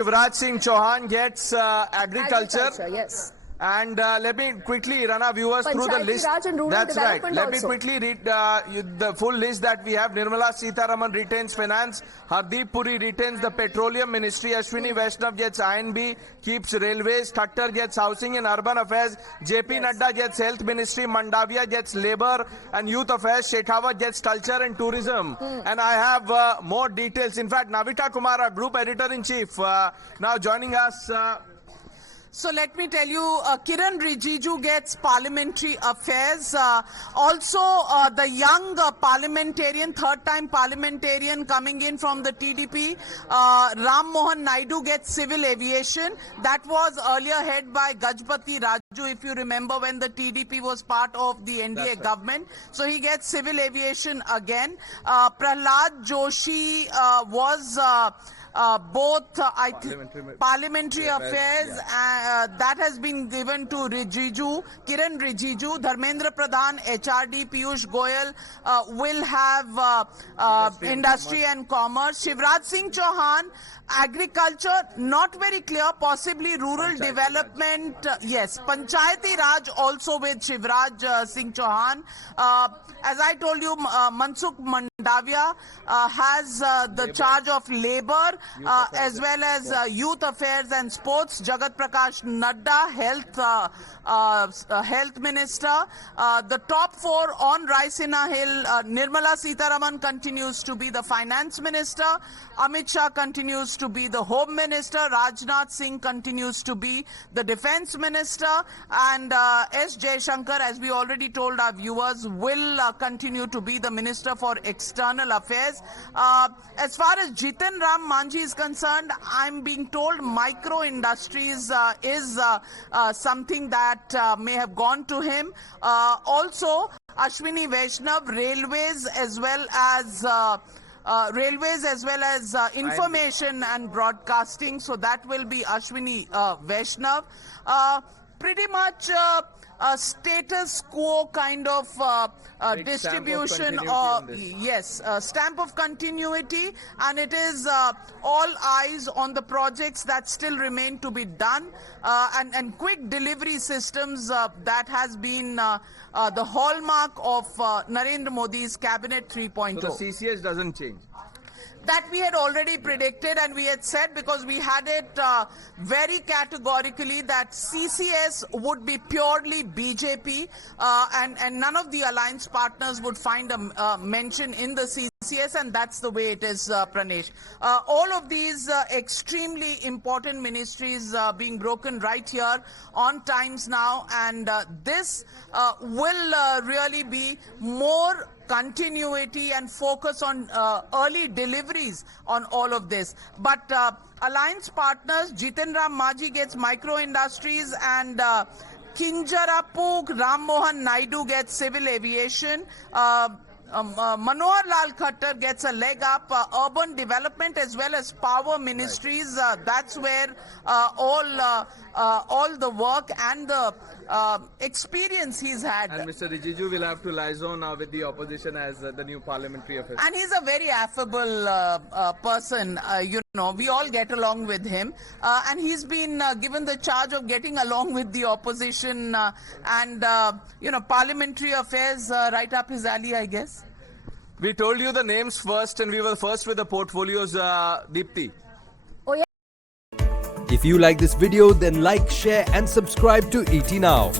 Shivraj Singh Chauhan gets agriculture. Yes. And let me quickly run our viewers through the list. Raj and rural That's right. development Let me also. quickly read the full list that we have. Nirmala Sitharaman retains finance. Hardeep Puri retains the petroleum ministry. Ashwini Vaishnav gets INB, keeps railways. Khattar gets housing and urban affairs. JP Nadda gets health ministry. Mandavia gets labor and youth affairs. Shekhawat gets culture and tourism. And I have more details. In fact, Navita Kumar, our group editor-in-chief, now joining us. So let me tell you, Kiran Rijiju gets parliamentary affairs. Also, the young parliamentarian, third-time parliamentarian coming in from the TDP, Ram Mohan Naidu gets civil aviation. That was earlier head by Gajpati Raju, if you remember, when the TDP was part of the NDA government. So he gets civil aviation again. Prahlad Joshi was... parliamentary affairs that has been given to Rijiju, Kiran Rijiju. Dharmendra Pradhan, HRD, Piyush Goyal will have industry and commerce. Shivraj Singh Chauhan, agriculture, not very clear, possibly rural development. Yes, Panchayati Raj also with Shivraj Singh Chauhan. As I told you, Mansukh Mandavia has the charge of labor as well as youth affairs and sports. Jagat Prakash Nadda, health minister. The top four on Raisina Hill, Nirmala Sitharaman continues to be the finance minister. Amit Shah continues to be the home minister. Rajnath Singh continues to be the defense minister. And S. Jaishankar, as we already told our viewers, will continue to be the minister for external affairs. As far as Jitan Ram Manjhi is concerned, I'm being told micro industries is something that may have gone to him. Also, Ashwini Vaishnav, railways as well as information and broadcasting. So that will be Ashwini Vaishnav. Pretty much a status quo kind of distribution of stamp of continuity, and it is all eyes on the projects that still remain to be done, and quick delivery systems that has been the hallmark of Narendra Modi's Cabinet 3.0. So the CCS doesn't change. That we had already predicted, and we had said, because we had it very categorically, that CCS would be purely BJP, and none of the alliance partners would find a mention in the CCS, and that's the way it is, Pranesh. All of these extremely important ministries being broken right here on Times Now, and this will really be more continuity and focus on early deliveries on all of this. But alliance partners, Jitan Ram Manjhi gets micro industries, and Kinjarapu Ram Mohan Naidu gets civil aviation. Manohar Lal Khattar gets a leg up, urban development as well as power ministries. That's where all the work and the experience he's had. And Mr. Rijiju will have to liaison now with the opposition as the new parliamentary affairs. And he's a very affable person. You know, we all get along with him. And he's been given the charge of getting along with the opposition and parliamentary affairs right up his alley, I guess. We told you the names first, and we were first with the portfolios, Deepti. If you like this video, then like, share and subscribe to ET Now.